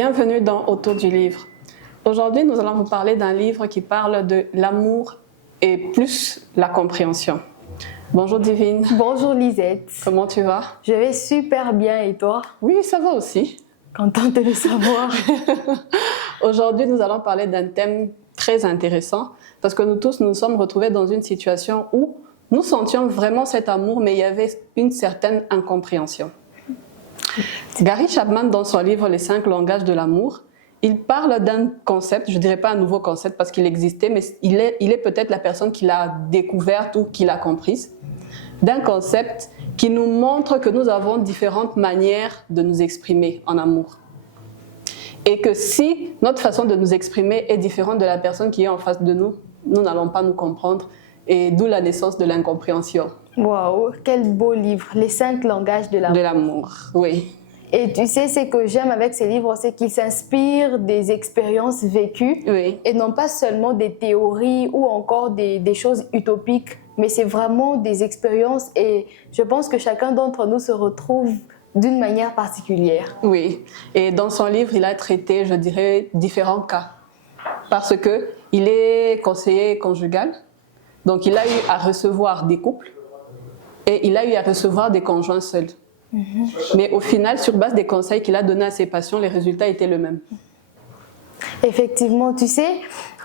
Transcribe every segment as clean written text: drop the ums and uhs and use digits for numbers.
Bienvenue dans Autour du livre. Aujourd'hui, nous allons vous parler d'un livre qui parle de l'amour et plus la compréhension. Bonjour Divine. Bonjour Lisette. Comment tu vas? Je vais super bien et toi? Oui, ça va aussi. Contente de le savoir. Aujourd'hui, nous allons parler d'un thème très intéressant parce que nous tous nous sommes retrouvés dans une situation où nous sentions vraiment cet amour, mais il y avait une certaine incompréhension. Gary Chapman, dans son livre Les 5 langages de l'amour, il parle d'un concept, je ne dirais pas un nouveau concept parce qu'il existait, mais il est peut-être la personne qui l'a découverte ou qui l'a comprise, d'un concept qui nous montre que nous avons différentes manières de nous exprimer en amour. Et que si notre façon de nous exprimer est différente de la personne qui est en face de nous, nous n'allons pas nous comprendre, et d'où la naissance de l'incompréhension. Waouh, quel beau livre, Les 5 langages de l'amour. De l'amour, oui. Et tu sais, ce que j'aime avec ces livres, c'est qu'ils s'inspirent des expériences vécues, Oui. et non pas seulement des théories ou encore des choses utopiques, mais c'est vraiment des expériences et je pense que chacun d'entre nous se retrouve d'une manière particulière. Oui, et dans son livre, il a traité, je dirais, différents cas. Parce qu'il est conseiller conjugal, donc il a eu à recevoir des couples et il a eu à recevoir des conjoints seuls. Mais au final, sur base des conseils qu'il a donnés à ses patients, les résultats étaient les mêmes. Effectivement, tu sais,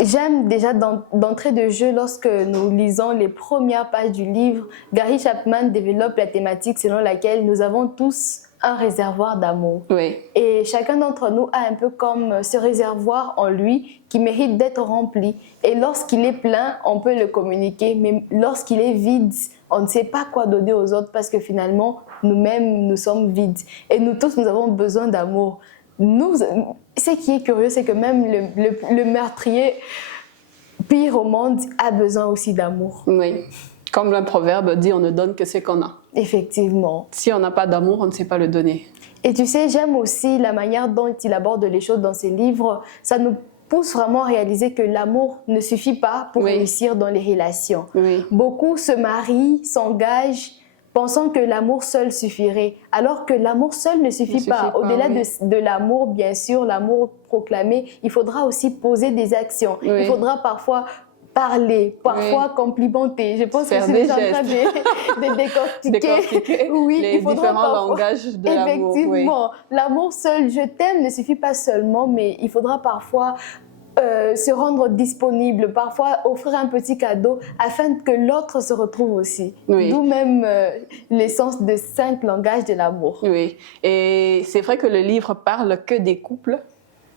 j'aime déjà d'entrée de jeu lorsque nous lisons les premières pages du livre, Gary Chapman développe la thématique selon laquelle nous avons tous un réservoir d'amour. Oui. Et chacun d'entre nous a un peu comme ce réservoir en lui qui mérite d'être rempli. Et lorsqu'il est plein, on peut le communiquer, mais lorsqu'il est vide, on ne sait pas quoi donner aux autres parce que finalement, nous-mêmes, nous sommes vides. Et nous tous, nous avons besoin d'amour. Ce qui est curieux, c'est que même le meurtrier pire au monde a besoin aussi d'amour. Oui. Comme le proverbe dit, on ne donne que ce qu'on a. Effectivement. Si on n'a pas d'amour, on ne sait pas le donner. Et tu sais, j'aime aussi la manière dont il aborde les choses dans ses livres. Ça nous pousse vraiment à réaliser que l'amour ne suffit pas pour réussir dans les relations. Oui. Beaucoup se marient, s'engagent, pensant que l'amour seul suffirait, alors que l'amour seul ne suffit pas. Au-delà de l'amour, bien sûr, l'amour proclamé, il faudra aussi poser des actions. Oui. Il faudra parfois parler, parfois complimenter. Je pense que c'est déjà en train de décortiquer. Oui, les différents langages de l'amour. Effectivement, l'amour seul, je t'aime, ne suffit pas seulement, mais il faudra parfois se rendre disponible, parfois offrir un petit cadeau afin que l'autre se retrouve aussi. Oui. D'où même l'essence de 5 langages de l'amour. Oui, et c'est vrai que le livre parle que des couples,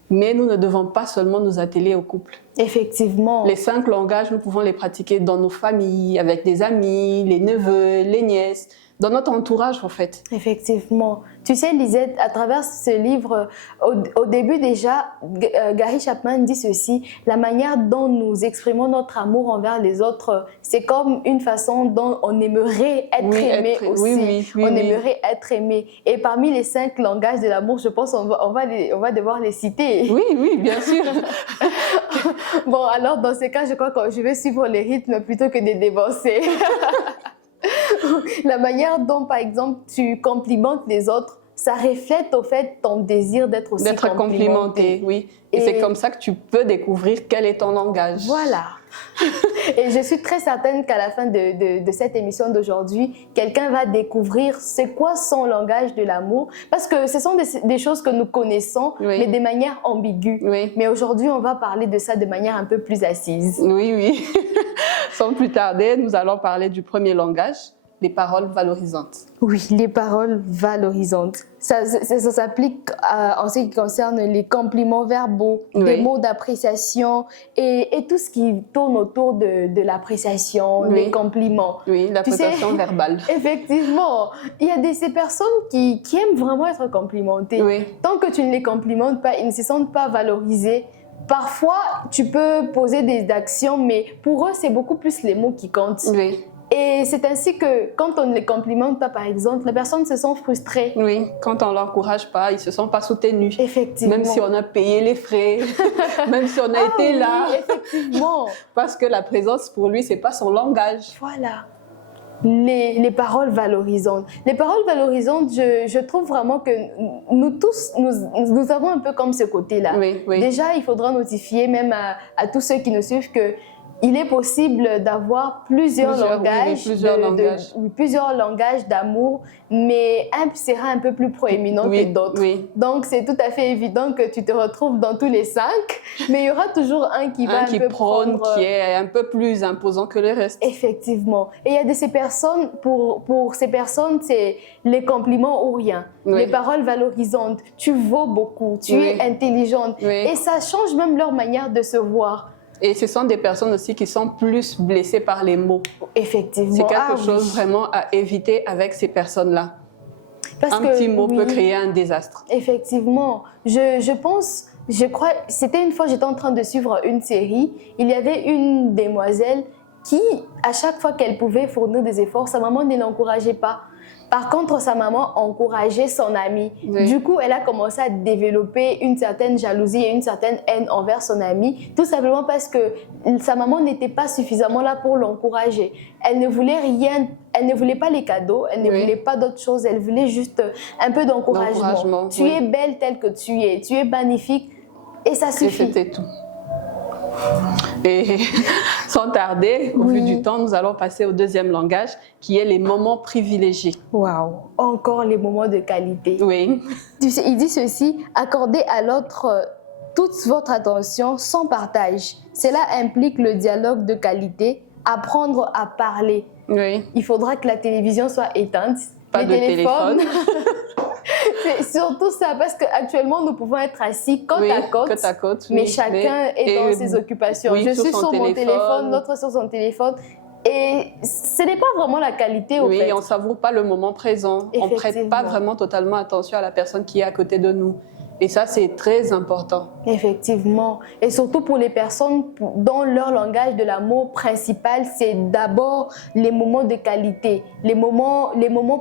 mais nous ne devons pas seulement nous atteler aux couples. Effectivement. Les 5 langages, nous pouvons les pratiquer dans nos familles, avec des amis, les neveux, les nièces, dans notre entourage en fait. Effectivement. Tu sais, Lisette, à travers ce livre, au début déjà, Gary Chapman dit ceci, la manière dont nous exprimons notre amour envers les autres, c'est comme une façon dont on aimerait être aimé aussi. On aimerait être aimé. Et parmi les 5 langages de l'amour, je pense qu'on va devoir les citer. Oui, bien sûr. Bon, alors dans ce cas, je crois que je vais suivre les rythmes plutôt que de dévancer. La manière dont, par exemple, tu complimentes les autres, ça reflète au fait ton désir d'être aussi complimenté. Oui. Et c'est comme ça que tu peux découvrir quel est ton langage. Voilà. Et je suis très certaine qu'à la fin de cette émission d'aujourd'hui, quelqu'un va découvrir c'est quoi son langage de l'amour. Parce que ce sont des choses que nous connaissons, mais de manière ambiguë. Oui. Mais aujourd'hui, on va parler de ça de manière un peu plus assise. Oui. Sans plus tarder, nous allons parler du premier langage, les paroles valorisantes. Oui, les paroles valorisantes. Ça s'applique en ce qui concerne les compliments verbaux, des mots d'appréciation et tout ce qui tourne autour de l'appréciation, des compliments. Oui, l'appréciation verbale. Effectivement. Il y a ces personnes qui aiment vraiment être complimentées. Oui. Tant que tu ne les complimentes pas, ils ne se sentent pas valorisés. Parfois, tu peux poser des actions, mais pour eux, c'est beaucoup plus les mots qui comptent. Oui. Et c'est ainsi que quand on ne les complimente pas, par exemple, les personnes se sentent frustrées. Oui, quand on ne l'encourage pas, ils ne se sentent pas soutenus. Effectivement. Même si on a payé les frais, même si on a été là. Effectivement. Parce que la présence, pour lui, ce n'est pas son langage. Voilà. les paroles valorisantes. Les paroles valorisantes, je trouve vraiment que nous tous, nous avons un peu comme ce côté-là. Oui, oui. Déjà, il faudra notifier même à tous ceux qui nous suivent que il est possible d'avoir plusieurs langages, plusieurs langages d'amour, mais un sera un peu plus proéminent que d'autres. Oui. Donc, c'est tout à fait évident que tu te retrouves dans tous les 5, mais il y aura toujours un qui va un peu prône, prendre... qui est un peu plus imposant que le reste. Effectivement. Et il y a de ces personnes, pour ces personnes, c'est les compliments ou rien. Oui. Les paroles valorisantes. Tu vaux beaucoup, tu es intelligente. Oui. Et ça change même leur manière de se voir. Et ce sont des personnes aussi qui sont plus blessées par les mots. Effectivement. C'est quelque chose vraiment à éviter avec ces personnes-là. Un petit mot peut créer un désastre. Effectivement. Je crois, c'était une fois, j'étais en train de suivre une série. Il y avait une demoiselle qui, à chaque fois qu'elle pouvait fournir des efforts, sa maman ne l'encourageait pas. Par contre, sa maman encourageait son amie. Oui. Du coup, elle a commencé à développer une certaine jalousie et une certaine haine envers son amie, tout simplement parce que sa maman n'était pas suffisamment là pour l'encourager. Elle ne voulait rien, elle ne voulait pas les cadeaux, elle ne voulait pas d'autre chose, elle voulait juste un peu d'encouragement. Tu es belle telle que tu es magnifique et ça suffit. Et c'était tout. Et sans tarder, au vu du temps, nous allons passer au deuxième langage, qui est les moments privilégiés. Waouh, encore les moments de qualité. Oui. Il dit ceci, accordez à l'autre toute votre attention sans partage. Cela implique le dialogue de qualité, apprendre à parler. Oui. Il faudra que la télévision soit éteinte. Pas de téléphone. C'est surtout ça, parce qu'actuellement, nous pouvons être assis côte à côte, mais chacun est dans ses occupations. Je suis sur mon téléphone, l'autre sur son téléphone. Et ce n'est pas vraiment la qualité, au fait. Oui, on ne savoure pas le moment présent. On ne prête pas vraiment totalement attention à la personne qui est à côté de nous. Et ça, c'est très important. Effectivement. Et surtout pour les personnes dont leur langage de l'amour principal, c'est d'abord les moments de qualité, les moments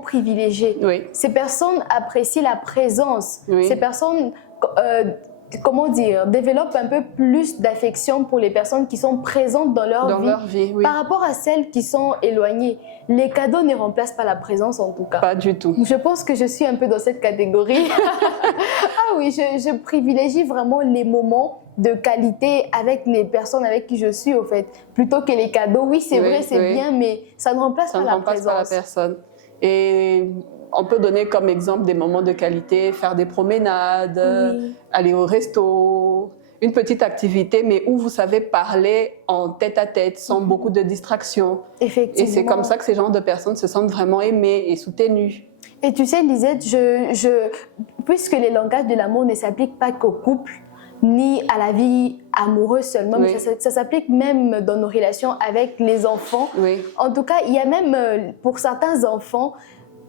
privilégiés. Oui. Ces personnes apprécient la présence. Oui. Ces personnes, développent un peu plus d'affection pour les personnes qui sont présentes dans leur vie oui. Par rapport à celles qui sont éloignées. Les cadeaux ne remplacent pas la présence, en tout cas. Pas du tout. Je pense que je suis un peu dans cette catégorie. Ah oui, je privilégie vraiment les moments de qualité avec les personnes avec qui je suis, au fait, plutôt que les cadeaux. Oui, c'est vrai, c'est bien, mais ça ne remplace pas la présence. Ça ne remplace pas la personne. Et on peut donner comme exemple des moments de qualité, faire des promenades, aller au resto, une petite activité, mais où vous savez parler en tête-à-tête, sans beaucoup de distractions. Effectivement. Et c'est comme ça que ces genres de personnes se sentent vraiment aimées et soutenues. Et tu sais, Lisette, puisque les langages de l'amour ne s'appliquent pas qu'au couple, ni à la vie amoureuse seulement, mais ça s'applique même dans nos relations avec les enfants. Oui. En tout cas, il y a même, pour certains enfants,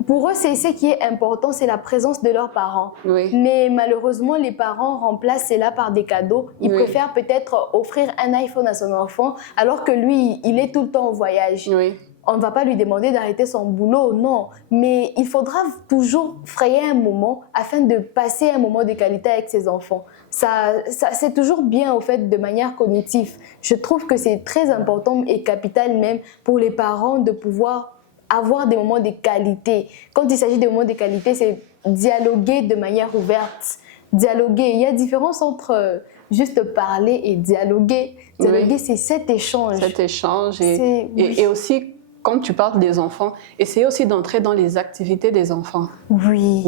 pour eux, c'est ce qui est important, c'est la présence de leurs parents. Oui. Mais malheureusement, les parents remplacent cela par des cadeaux. Ils préfèrent peut-être offrir un iPhone à son enfant, alors que lui, il est tout le temps au voyage. Oui. On ne va pas lui demander d'arrêter son boulot, non. Mais il faudra toujours frayer un moment afin de passer un moment de qualité avec ses enfants. Ça c'est toujours bien, au fait, de manière cognitive. Je trouve que c'est très important et capital même pour les parents de pouvoir avoir des moments de qualité. Quand il s'agit de moments de qualité, c'est dialoguer de manière ouverte. Dialoguer. Il y a différence entre juste parler et dialoguer. Dialoguer, c'est cet échange. Cet échange. Et aussi, quand tu parles des enfants, essayez aussi d'entrer dans les activités des enfants. Oui.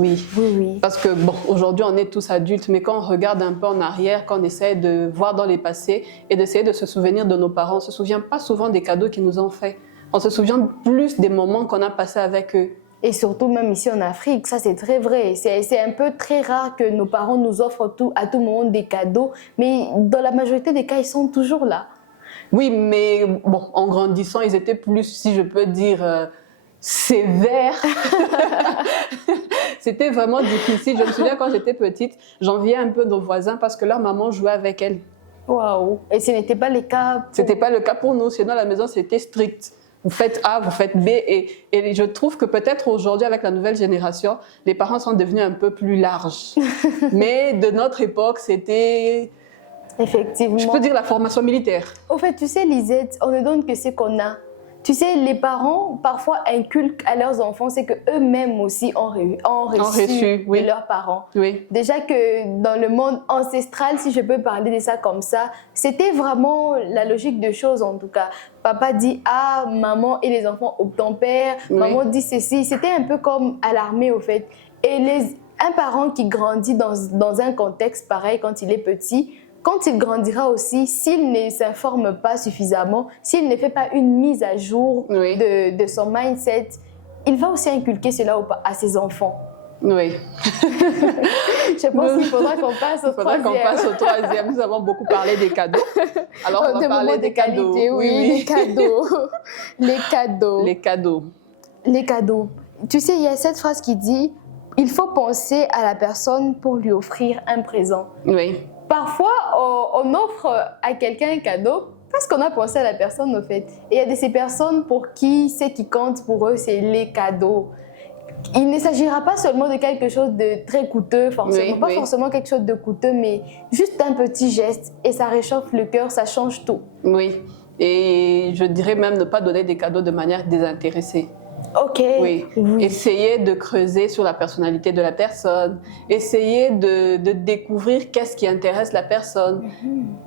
Parce que, bon, aujourd'hui, on est tous adultes, mais quand on regarde un peu en arrière, quand on essaie de voir dans les passés et d'essayer de se souvenir de nos parents, on ne se souvient pas souvent des cadeaux qu'ils nous ont faits. On se souvient plus des moments qu'on a passés avec eux. Et surtout, même ici en Afrique, ça c'est très vrai. C'est un peu très rare que nos parents nous offrent à tout moment des cadeaux, mais dans la majorité des cas, ils sont toujours là. Oui, mais bon, en grandissant, ils étaient plus, si je peux dire, sévères. C'était vraiment difficile. Je me souviens quand j'étais petite, j'enviais un peu nos voisins parce que leur maman jouait avec elles. Waouh! Et ce n'était pas le cas Ce n'était pas le cas pour nous. Sinon, à la maison, c'était strict. Vous faites A, vous faites B. Et je trouve que peut-être aujourd'hui, avec la nouvelle génération, les parents sont devenus un peu plus larges. Mais de notre époque, c'était... Effectivement. Je peux dire la formation militaire. Au fait, tu sais, Lisette, on ne donne que ce qu'on a. Tu sais, les parents parfois inculquent à leurs enfants, c'est qu'eux-mêmes aussi ont reçu oui. de leurs parents. Oui. Déjà que dans le monde ancestral, si je peux parler de ça comme ça, c'était vraiment la logique de choses en tout cas. Papa dit A, maman et les enfants obtempèrent, maman dit ceci. C'était un peu comme à l'armée au fait. Et un parent qui grandit dans un contexte pareil quand il est petit, quand il grandira aussi, s'il ne s'informe pas suffisamment, s'il ne fait pas une mise à jour de son mindset, il va aussi inculquer cela à ses enfants. Oui. Je pense qu'il faudra qu'on passe au troisième. qu'on passe au troisième. Nous avons beaucoup parlé des cadeaux. Alors, on va parler des cadeaux. Oui, les cadeaux. Les cadeaux. Les cadeaux. Les cadeaux. Tu sais, il y a cette phrase qui dit « Il faut penser à la personne pour lui offrir un présent. » Oui. Parfois, on offre à quelqu'un un cadeau parce qu'on a pensé à la personne, au fait. Et il y a de ces personnes pour qui ce qui compte pour eux, c'est les cadeaux. Il ne s'agira pas seulement de quelque chose de très coûteux, forcément. Pas forcément quelque chose de coûteux, mais juste un petit geste. Et ça réchauffe le cœur, ça change tout. Oui. Et je dirais même ne pas donner des cadeaux de manière désintéressée. Ok. Oui. Essayer de creuser sur la personnalité de la personne. Essayer de découvrir qu'est-ce qui intéresse la personne.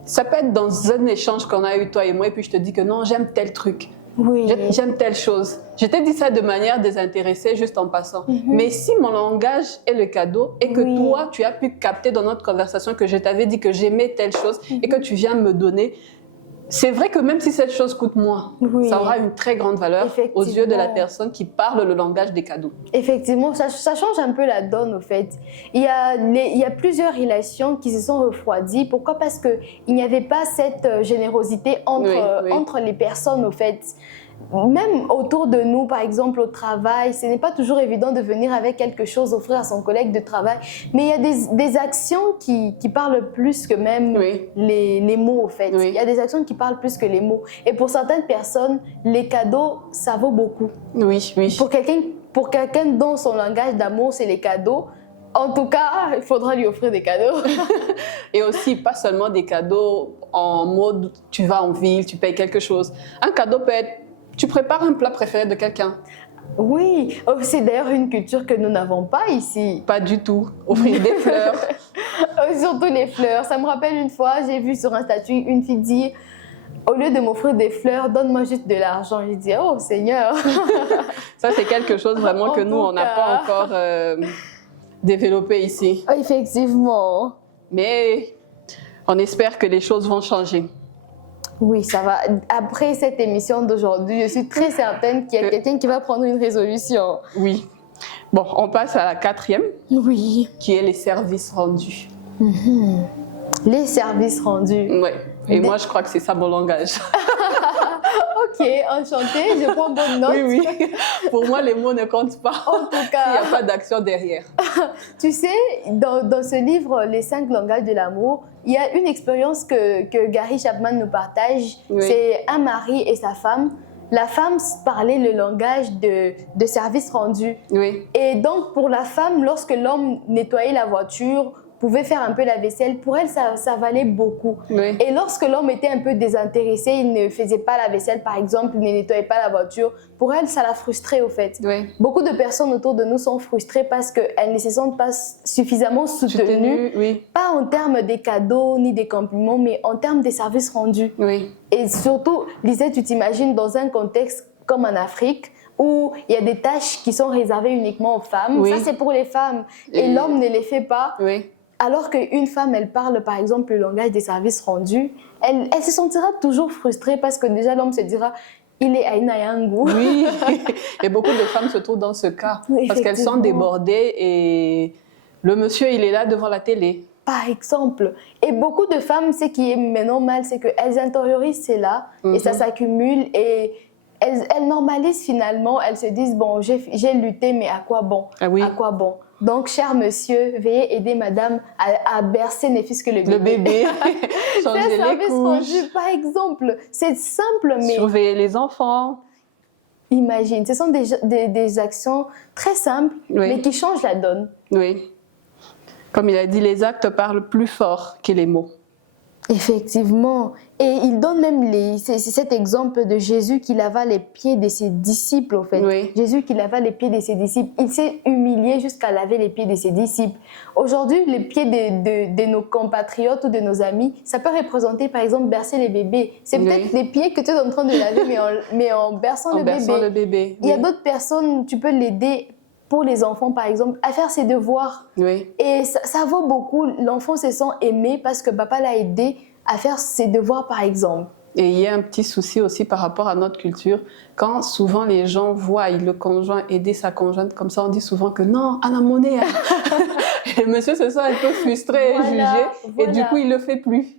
Ça peut être dans un échange qu'on a eu, toi et moi, et puis je te dis que non, j'aime tel truc. Oui. J'aime telle chose. Je t'ai dit ça de manière désintéressée, juste en passant. Mais si mon langage est le cadeau et que toi, tu as pu capter dans notre conversation que je t'avais dit que j'aimais telle chose et que tu viens me donner, c'est vrai que même si cette chose coûte moins, ça aura une très grande valeur aux yeux de la personne qui parle le langage des cadeaux. Effectivement, ça change un peu la donne au fait. Il y a plusieurs relations qui se sont refroidies. Pourquoi? Parce qu'il n'y avait pas cette générosité entre les personnes au fait. Même autour de nous, par exemple au travail, ce n'est pas toujours évident de venir avec quelque chose, offrir à son collègue de travail. Mais il y a des actions qui parlent plus que même les mots, au fait. Il y a des actions qui parlent plus que les mots. Et pour certaines personnes, les cadeaux, ça vaut beaucoup. Oui. Pour quelqu'un dont son langage d'amour, c'est les cadeaux, en tout cas, il faudra lui offrir des cadeaux. Et aussi, pas seulement des cadeaux en mode tu vas en ville, tu payes quelque chose. Un cadeau peut être tu prépares un plat préféré de quelqu'un. Oui, c'est d'ailleurs une culture que nous n'avons pas ici. Pas du tout. Offrir des fleurs. Surtout les fleurs. Ça me rappelle une fois, j'ai vu sur un statut une fille dire au lieu de m'offrir des fleurs, donne-moi juste de l'argent. J'ai dit, oh Seigneur. Ça, c'est quelque chose vraiment que nous, on n'a pas encore développé ici. Effectivement. Mais on espère que les choses vont changer. Oui, ça va. Après cette émission d'aujourd'hui, je suis très certaine qu'il y a quelqu'un qui va prendre une résolution. Oui. Bon, on passe à la quatrième. Oui. Qui est les services rendus. Les services rendus. Oui. Et moi, je crois que c'est ça mon langage. Ok, enchantée, je prends bonne note. Oui. Pour moi, les mots ne comptent pas. En tout cas. Il n'y a pas d'action derrière. Tu sais, dans ce livre, Les 5 langages de l'amour, il y a une expérience que Gary Chapman nous partage. C'est un mari et sa femme. La femme parlait le langage de service rendu. Oui. Et donc, pour la femme, lorsque l'homme nettoyait la voiture, pouvait faire un peu la vaisselle, pour elle, ça valait beaucoup. Oui. Et lorsque l'homme était un peu désintéressé, il ne faisait pas la vaisselle, par exemple, il ne nettoyait pas la voiture, pour elle, ça la frustrait, au fait. Oui. Beaucoup de personnes autour de nous sont frustrées parce qu'elles ne se sentent pas suffisamment soutenues, pas en termes des cadeaux ni des compliments, mais en termes des services rendus. Oui. Et surtout, Lisette, tu t'imagines dans un contexte comme en Afrique, où il y a des tâches qui sont réservées uniquement aux femmes. Ça, c'est pour les femmes. Et l'homme ne les fait pas. Oui. Alors qu'une femme, elle parle par exemple le langage des services rendus, elle se sentira toujours frustrée parce que déjà l'homme se dira il est Aina Yangu. Oui, et beaucoup de femmes se trouvent dans ce cas parce qu'elles sont débordées et le monsieur il est là devant la télé. Par exemple. Et beaucoup de femmes, ce qui est maintenant mal, c'est qu'elles intériorisent cela et ça s'accumule et elles normalisent finalement, elles se disent bon, j'ai lutté mais à quoi bon? À quoi bon? Donc, cher monsieur, veuillez aider madame à bercer ne fût-ce que le bébé. Le bébé, changer les couches. Rendu, par exemple, c'est simple, mais... Surveiller les enfants. Imagine, ce sont des actions très simples, mais qui changent la donne. Oui. Comme il a dit, les actes parlent plus fort que les mots. Effectivement. Et il donne même c'est cet exemple de Jésus qui lava les pieds de ses disciples, en fait. Oui. Jésus qui lava les pieds de ses disciples. Il s'est humilié jusqu'à laver les pieds de ses disciples. Aujourd'hui, les pieds de nos compatriotes ou de nos amis, ça peut représenter, par exemple, bercer les bébés. C'est peut-être les pieds que tu es en train de laver, mais en berçant le bébé. Il y a d'autres personnes, tu peux l'aider pour les enfants, par exemple, à faire ses devoirs. Oui. Et ça vaut beaucoup. L'enfant se sent aimé parce que papa l'a aidé à faire ses devoirs, par exemple. Et il y a un petit souci aussi par rapport à notre culture. Quand souvent les gens voient le conjoint aider sa conjointe, comme ça on dit souvent que non, à la monnaie. Et le monsieur se sent un peu frustré et jugé. Et du coup, il ne le fait plus.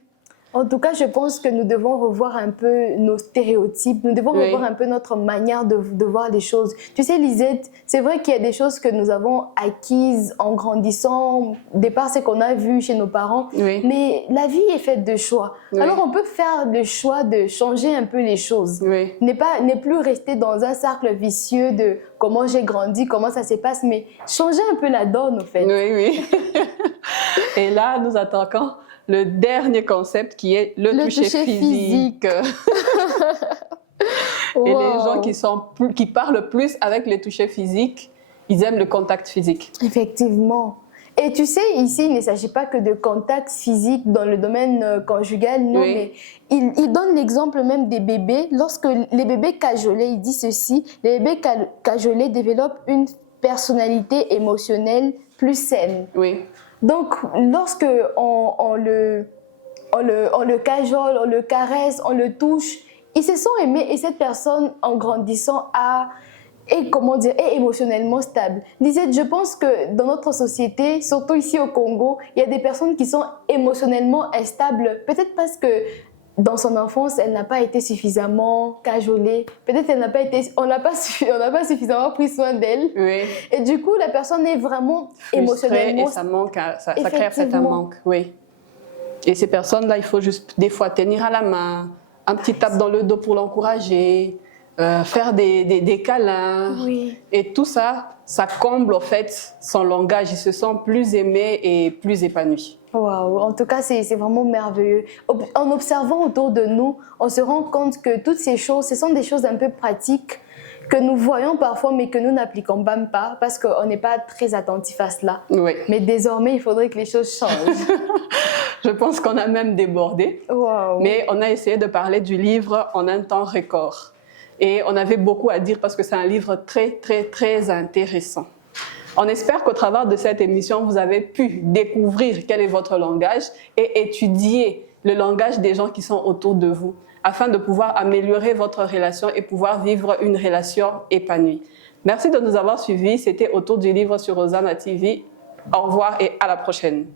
En tout cas, je pense que nous devons revoir un peu nos stéréotypes, nous devons revoir un peu notre manière de voir les choses. Tu sais, Lisette, c'est vrai qu'il y a des choses que nous avons acquises en grandissant, de par ce qu'on a vu chez nos parents, mais la vie est faite de choix. Alors, on peut faire le choix de changer un peu les choses, ne plus rester dans un cercle vicieux de comment j'ai grandi, comment ça se passe, mais changer un peu la donne, en fait. Oui. Et là, nous attaquons le dernier concept qui est le toucher physique. Et les gens qui parlent plus avec les touchés physiques, ils aiment le contact physique. Effectivement. Et tu sais, ici, il ne s'agit pas que de contact physique dans le domaine conjugal, non, mais il donne l'exemple même des bébés. Lorsque les bébés cajolés, il dit ceci, les bébés cajolés développent une personnalité émotionnelle plus saine. Oui. Donc, lorsque on le cajole, on le caresse, on le touche, ils se sont aimés et cette personne, en grandissant, est émotionnellement stable. Lisette, je pense que dans notre société, surtout ici au Congo, il y a des personnes qui sont émotionnellement instables, peut-être parce que dans son enfance, elle n'a pas été suffisamment cajolée. Peut-être on n'a pas suffisamment pris soin d'elle. Oui. Et du coup, la personne est vraiment émotionnellement... Et ça crée un certain manque. Oui. Et ces personnes-là, il faut juste des fois tenir à la main, un petit tape dans le dos pour l'encourager, faire des câlins. Oui. Et tout ça, ça comble en fait son langage. Il se sent plus aimé et plus épanoui. Waouh, en tout cas, c'est vraiment merveilleux. En observant autour de nous, on se rend compte que toutes ces choses, ce sont des choses un peu pratiques que nous voyons parfois, mais que nous n'appliquons même pas parce qu'on n'est pas très attentif à cela. Oui. Mais désormais, il faudrait que les choses changent. Je pense qu'on a même débordé. Wow. Mais on a essayé de parler du livre en un temps record. Et on avait beaucoup à dire parce que c'est un livre très, très, très intéressant. On espère qu'au travers de cette émission, vous avez pu découvrir quel est votre langage et étudier le langage des gens qui sont autour de vous afin de pouvoir améliorer votre relation et pouvoir vivre une relation épanouie. Merci de nous avoir suivis. C'était Autour du livre sur Hosanna TV. Au revoir et à la prochaine.